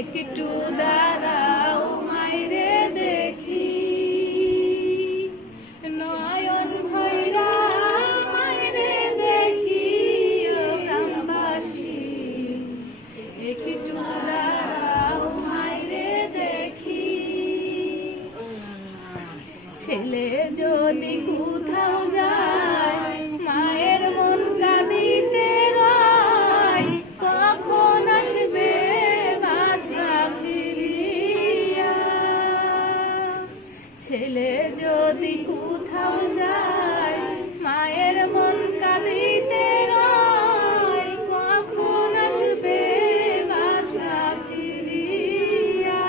একটু দাঁড়াও মাইরে দেখি, নয়ন ভৈরা মাইরে দেখি ও গ্রামবাসী, একটু দাঁড়াও মাইরে দেখি। ছেলে যদি কোথাও যায় মায়ের মন কাঁদিতে রয়, কখন আসবে বাছা ফিরিয়া। ছেলে যদি কোথাও যায় মায়ের মন কাঁদিতে রয়, কখন আসবে বাছা ফিরিয়া।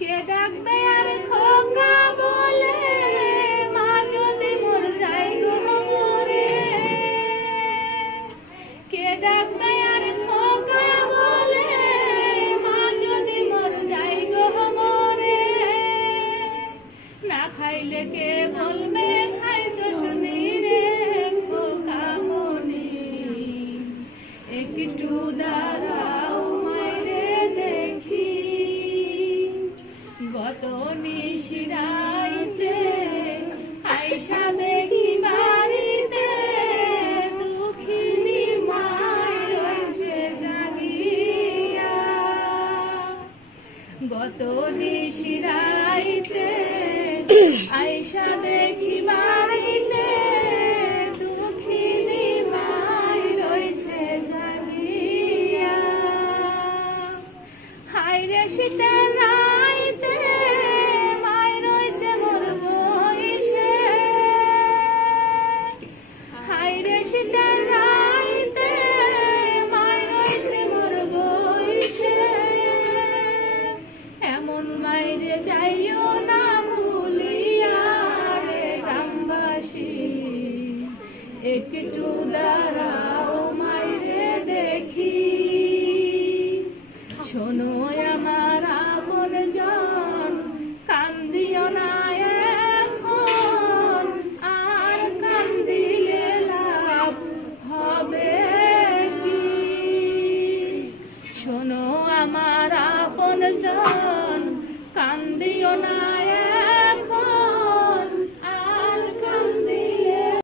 কে ডাকবে আর খোকা বলে, মা যদি মোর যাই গো মরে। কে ডাকবে আর খোকা বলে, মা যদি মোর যাই গো মরে। না খাইলে কে বলবে খাইছো শুনি রে খোকা মনি, একটু দাঁড়াও মাইরে দেখি। গত নিশিরাইতে আইসা দেখি বাড়িতে, দুঃখিনী মাই রয়েছে জাগিয়া। গত নিশিরাইতে আইসা দেখি বাড়িতে, দুঃখিনী মাই রয়েছে জাগিয়া। হায়রে শীতের রাইতে মাই রয়েছে মোর বইসে, হায়রে শীতের রাইতে মাই রয়েছে মোর বইসে। এমন মাইরে যাইও না ভুলিয়া রে গ্রামবাসী, একটু দাঁড়াও মাইরে দেখি। শোনো